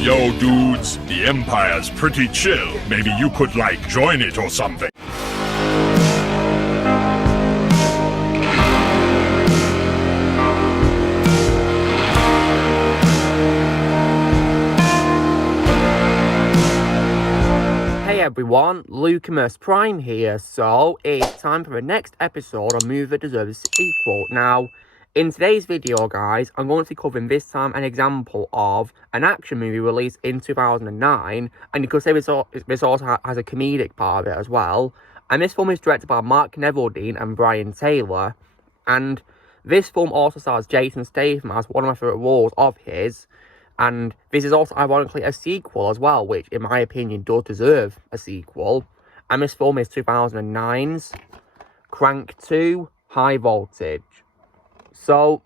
Yo, dudes, the Empire's pretty chill. Maybe you could, like, join it or something. Hey everyone, Lucamus Prime here. So, it's time for the next episode of Movie That Deserves a Sequel. Now, in today's video, guys, I'm going to be covering this time an example of an action movie released in 2009, and you could say this also has a comedic part of it as well. And this film is directed by Mark Neveldine and Brian Taylor, and this film also stars Jason Statham as one of my favourite roles of his. And this is also, ironically, a sequel as well, which, in my opinion, does deserve a sequel. And this film is 2009's Crank 2, High Voltage. So,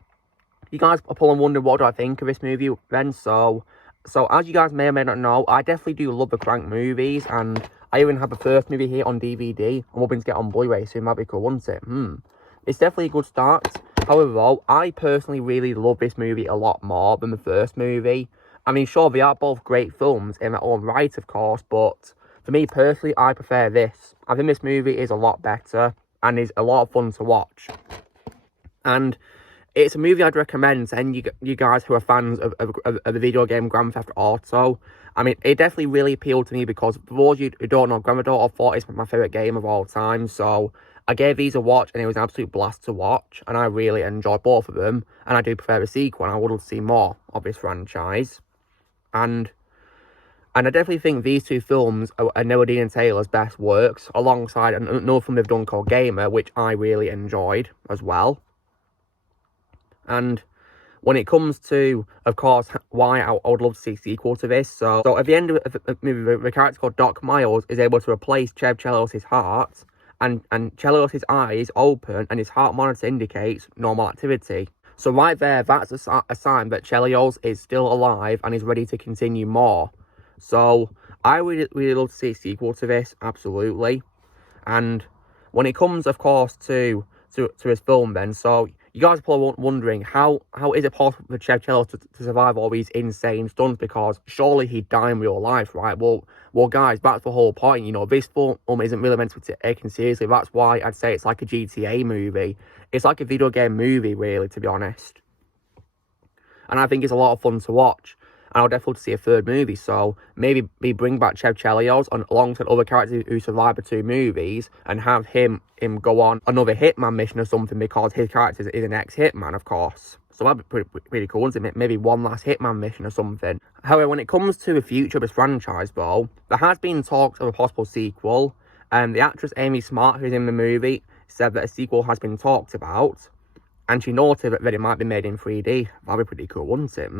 you guys are probably wondering, what do I think of this movie then? So as you guys may or may not know, I definitely do love the Crank movies. And I even have the first movie here on DVD. I'm hoping to get on Blu-ray soon, that'd be cool, wouldn't it? It's definitely a good start. However, though, I personally really love this movie a lot more than the first movie. I mean, sure, they are both great films in their own right, of course, but for me personally, I prefer this. I think this movie is a lot better and is a lot of fun to watch. And it's a movie I'd recommend to any you guys who are fans of the video game Grand Theft Auto. I mean, it definitely really appealed to me because, for those of you who don't know, Grand Theft Auto 4 is my favourite game of all time, so I gave these a watch, and it was an absolute blast to watch, and I really enjoyed both of them, and I do prefer the sequel, and I would love to see more of this franchise. And I definitely think these two films are Neveldine and Taylor's best works, alongside another film they've done called Gamer, which I really enjoyed as well. And when it comes to, of course, why I would love to see a sequel to this, so at the end of the movie, the character called Doc Miles is able to replace Chev Chelios' heart, and Chelios' eyes open and his heart monitor indicates normal activity. So right there, that's a sign that Chelios is still alive and is ready to continue more. So I really love to see a sequel to this, absolutely. And when it comes, of course, to his film then, so you guys are probably wondering, how is it possible for Chev Chelios to survive all these insane stunts? Because surely he'd die in real life, right? Well, guys, that's the whole point. You know, this film isn't really meant to be taken seriously. That's why I'd say it's like a GTA movie. It's like a video game movie, really, to be honest. And I think it's a lot of fun to watch. And I'll definitely see a third movie, so maybe we bring back Chev Chelios alongside other characters who survived the two movies and have him go on another Hitman mission or something, because his character is an ex-Hitman, of course. So that'd be pretty cool, wouldn't it? Maybe one last Hitman mission or something. However, when it comes to the future of this franchise, though, there has been talks of a possible sequel. The actress Amy Smart, who's in the movie, said that a sequel has been talked about. And she noted that it might be made in 3D. That'd be pretty cool, wouldn't it?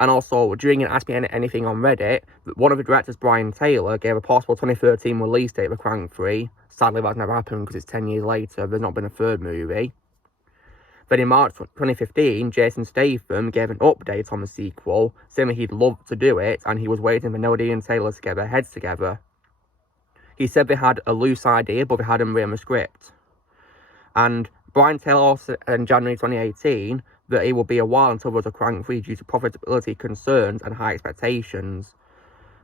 And also, during an Ask Me Anything on Reddit, one of the directors, Brian Taylor, gave a possible 2013 release date for Crank 3. Sadly, that's never happened because it's 10 years later. There's not been a third movie. Then in March 2015, Jason Statham gave an update on the sequel, saying that he'd love to do it, and he was waiting for Neveldine and Taylor to get their heads together. He said they had a loose idea, but they hadn't written a script. And Brian Taylor also said in January 2018 that it will be a while until there's a Crank 3 due to profitability concerns and high expectations.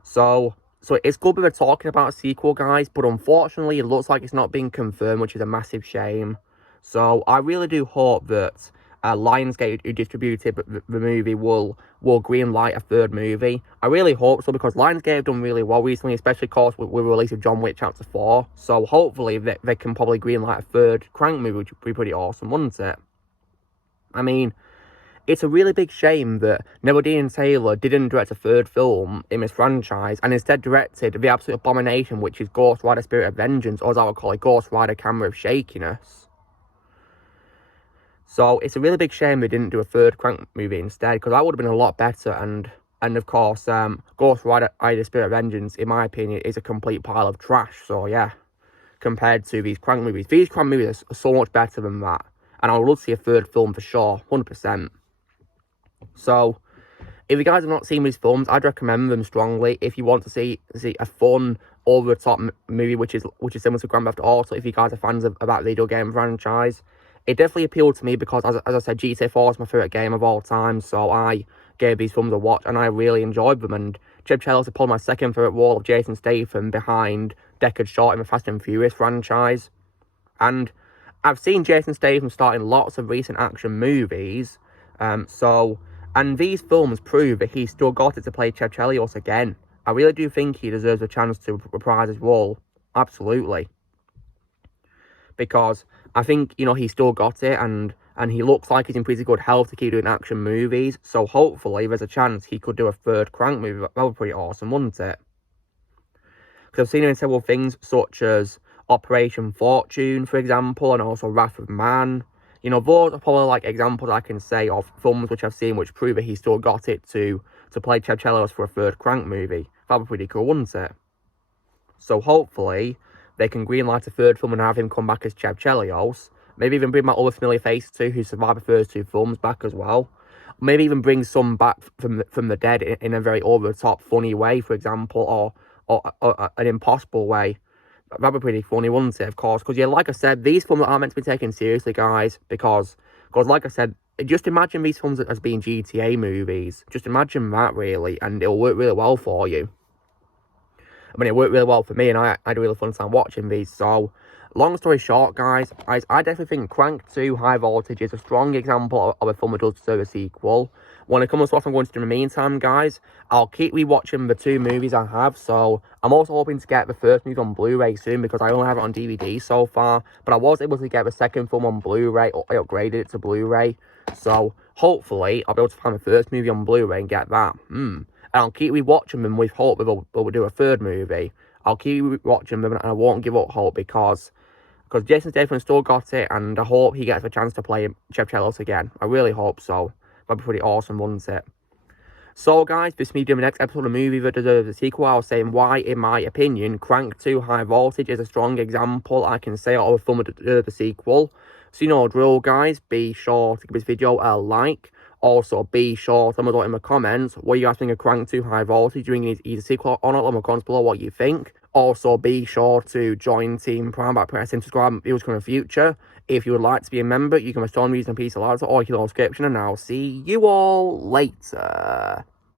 So it's good that they're talking about a sequel, guys, but unfortunately it looks like it's not being confirmed, which is a massive shame. So I really do hope that Lionsgate, who distributed the movie, will greenlight a third movie. I really hope so, because Lionsgate have done really well recently, especially, of course, with the release of John Wick Chapter 4. So hopefully they can probably greenlight a third Crank movie, which would be pretty awesome, wouldn't it? I mean, it's a really big shame that Neveldine and Taylor didn't direct a third film in this franchise and instead directed the absolute abomination, which is Ghost Rider Spirit of Vengeance, or as I would call it, Ghost Rider Camera of Shakiness. So it's a really big shame they didn't do a third Crank movie instead, because that would have been a lot better. And of course, Ghost Rider Spirit of Vengeance, in my opinion, is a complete pile of trash. So yeah, compared to these Crank movies. These Crank movies are so much better than that. And I would love to see a third film for sure, 100%. So, if you guys have not seen these films, I'd recommend them strongly. If you want to see a fun, over-the-top movie, which is similar to Grand Theft Auto, if you guys are fans of that video game franchise, it definitely appealed to me because, as I said, GTA 4 is my favourite game of all time, so I gave these films a watch, and I really enjoyed them. And Chip Chelios is probably my second favourite role of Jason Statham behind Deckard Shaw in the Fast and Furious franchise. And I've seen Jason Statham start in lots of recent action movies, and these films prove that he's still got it to play Chip Chelios again. I really do think he deserves a chance to reprise his role, absolutely. Because I think, he's still got it, and he looks like he's in pretty good health to keep doing action movies, so hopefully there's a chance he could do a third Crank movie. That would be pretty awesome, wouldn't it? Because I've seen him in several things, such as Operation Fortune, for example, and also Wrath of Man. Those are probably examples I can say of films which I've seen which prove that he's still got it to play Chip Chelios for a third Crank movie. That'd be pretty cool, wouldn't it? So hopefully they can greenlight a third film and have him come back as Chip Chelios. Maybe even bring my other familiar face too, who survived the first two films, back as well. Maybe even bring some back from the dead in a very over-the-top, funny way, for example, or an impossible way. That'd be pretty funny, wouldn't it, of course? Because, yeah, like I said, these films aren't meant to be taken seriously, guys, because like I said, just imagine these films as being GTA movies. Just imagine that, really, and it'll work really well for you. I mean, it worked really well for me, and I had a really fun time watching these. So, long story short, guys, I definitely think Crank 2 High Voltage is a strong example of a film that does deserve a sequel. When it comes to what I'm going to do in the meantime, guys, I'll keep rewatching the two movies I have. So, I'm also hoping to get the first movie on Blu-ray soon, because I only have it on DVD so far. But I was able to get the second film on Blu-ray, or I upgraded it to Blu-ray. So, hopefully, I'll be able to find the first movie on Blu-ray and get that. And I'll keep rewatching them with hope that we'll do a third movie. I'll keep rewatching them, and I won't give up hope, because Jason Statham still got it, and I hope he gets a chance to play Chip Chelios again. I really hope so. That'd be pretty awesome, wouldn't it? So, guys, this is me doing the next episode of a movie that deserves a sequel. I was saying why, in my opinion, Crank 2 High Voltage is a strong example I can say of a film that deserves a sequel. So, drill, guys. Be sure to give this video a like. Also, be sure to tell me in the comments what you guys think of Crank 2 High Voltage. Do you think it's a sequel or not? Let me know in the comments below what you think. Also, be sure to join Team Prime by pressing subscribe and videos in the future. If you would like to be a member, you can restore me using a piece of lighter or your subscription, and I'll see you all later.